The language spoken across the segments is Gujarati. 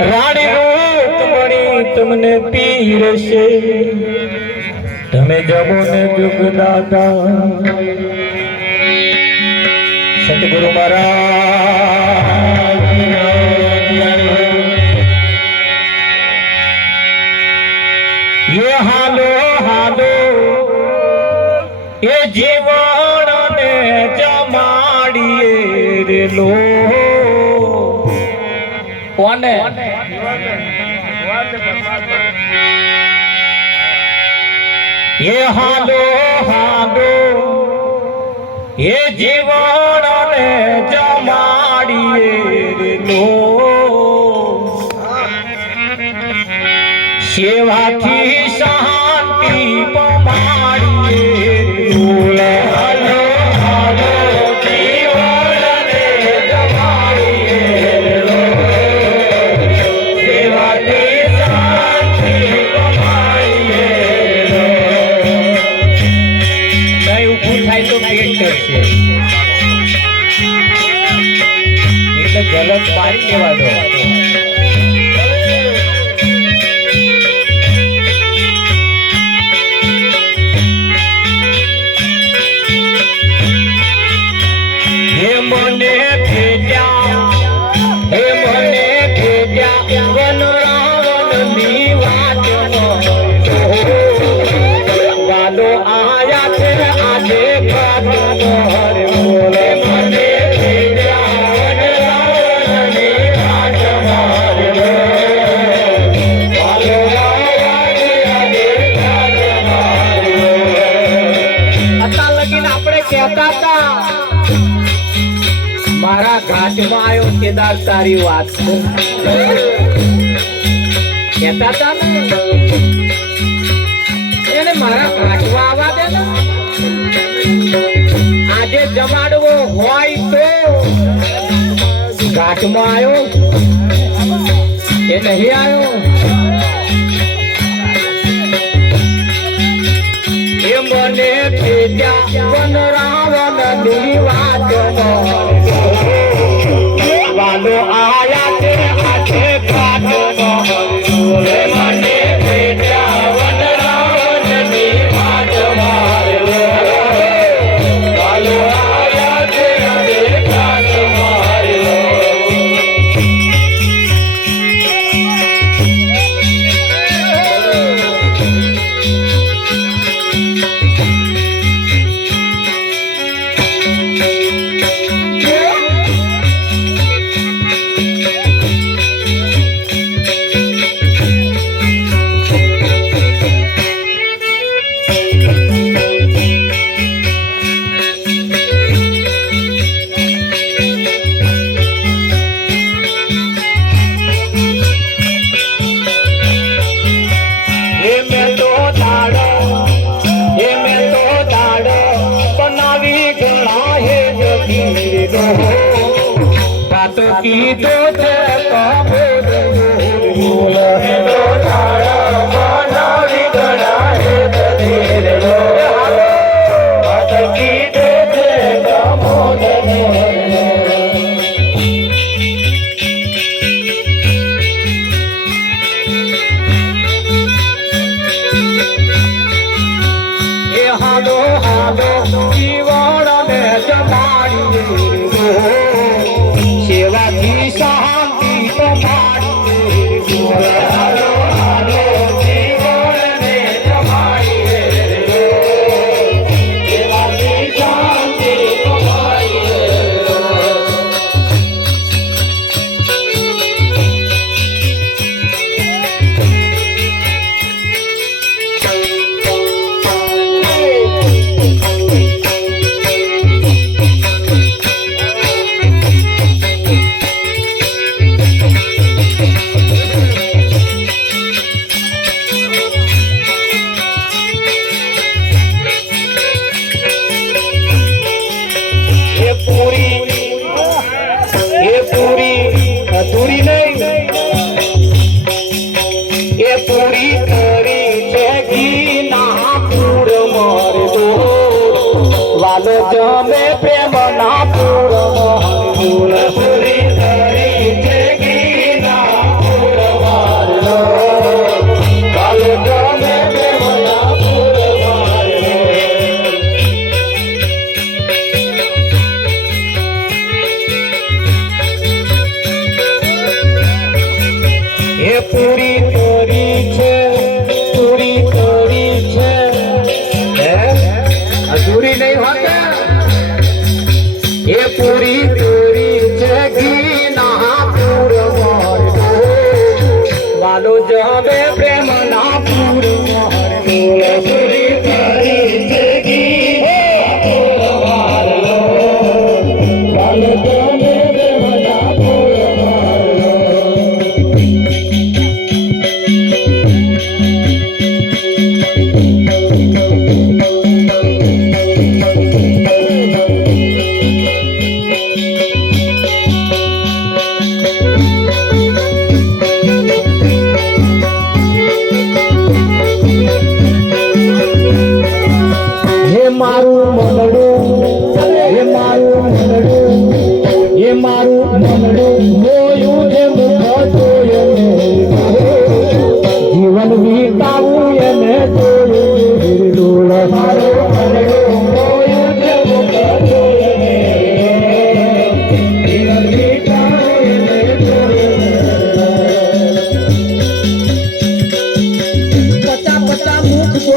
રાણી રૂકમણી તમને પીરશે તમે જમો ને જુગ દાદા સતગુરુ મહારાજ. એ હાલો હાલો. એ જીવન ને જમાડીએ રે લો કોને? એ હાલો હાલો. એ જીવન જમાડીએ રે લો સેવાથી શાંતિ પમાડીએ મારા ઘાટમાં આવ્યો કેદાર તારી વાત કેતા હતા એને મારા ઘાટમાં આવવા દે આજે જમાડવો હોય તો. ઘાટમાં આવ્યો એ નહીં આવ્યો એ મને ભેટ્યા વન રાવણની વાત વાલો કબૂલ હે તો દાડો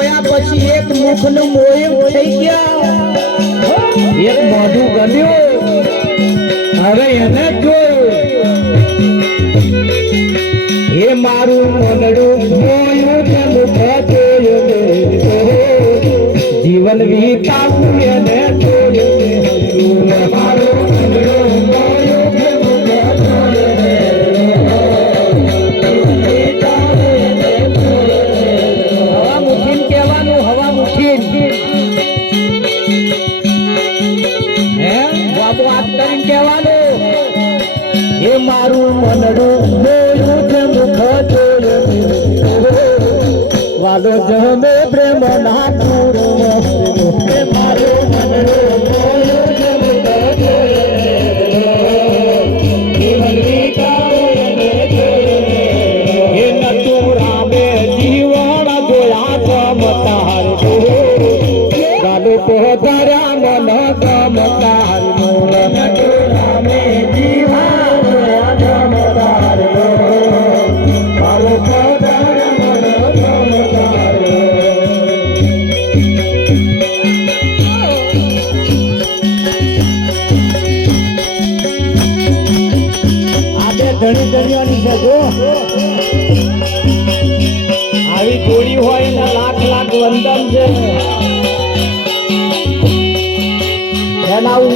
જોયા પછી એક મુખનું મોયમ થઈ ગયા એક મોઢું ગમ્યું. અરે એને જોયું. એ મારું મોનડું મોયું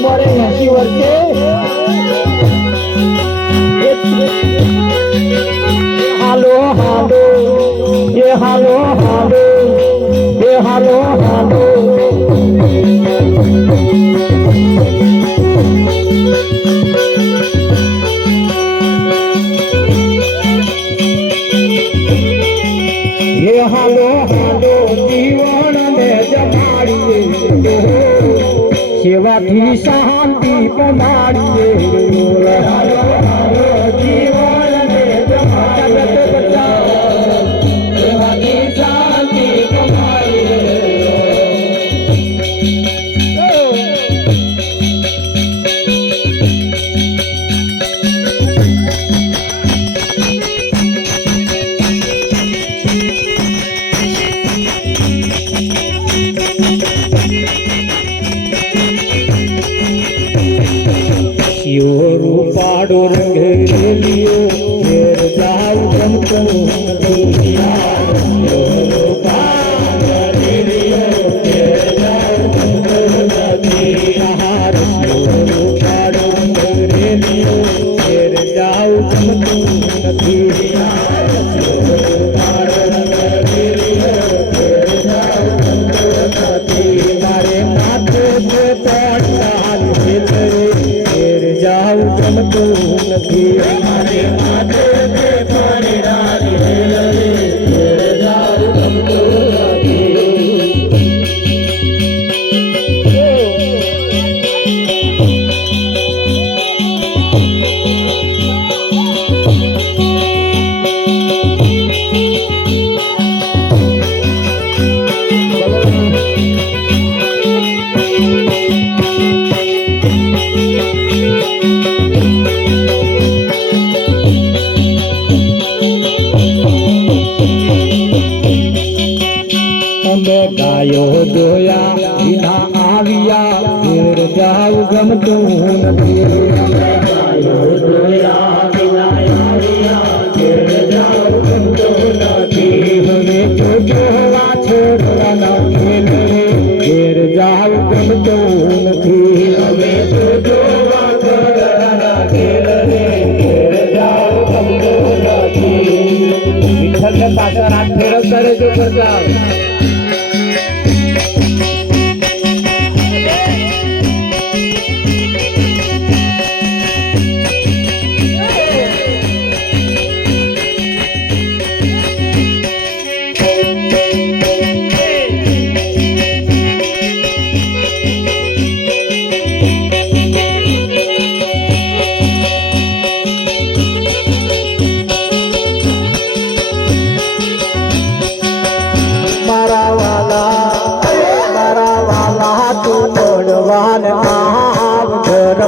ઉંમરે એસી વર્ષે હાલો હાલો એ હાલો હાલો એ હાલો હાલો. એ હાલો શાંતિ કમાડીએ Hallelujah.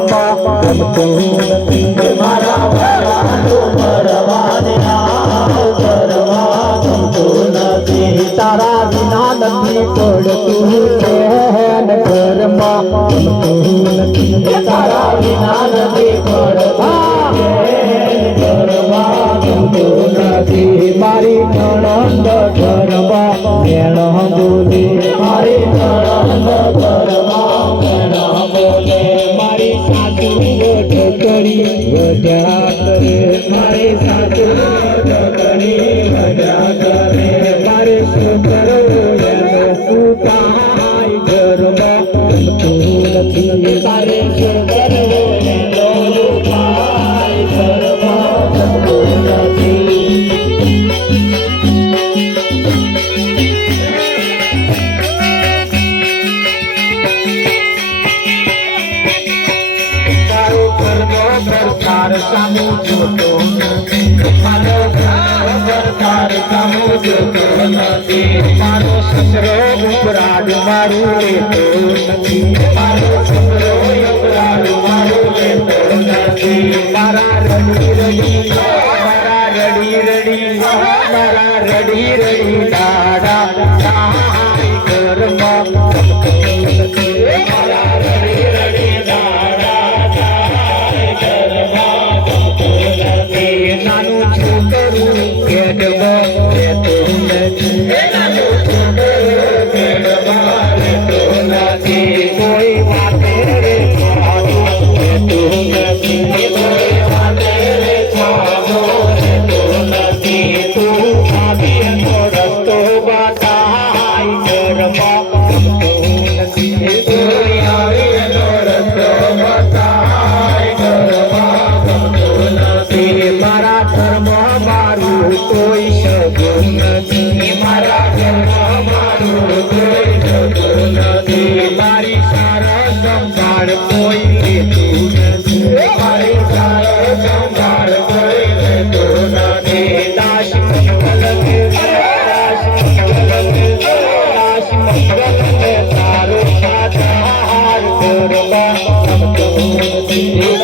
બાપા ગમતો નથી મારા વાલા તો તારા વિના નથી પડતું ચેન તારા વિના નથી પડતું કામો જોતો નથી. મારો ઘર સરકાર કામો જોતો નથી મારો સસરો ઉપરાડ મારું લેતો નથી. મારો સસરો ઉપરાડ મારું લેતો નથી. મારા રડી રડી, મારા રડી રડી, મારા રડી રડી Thank you.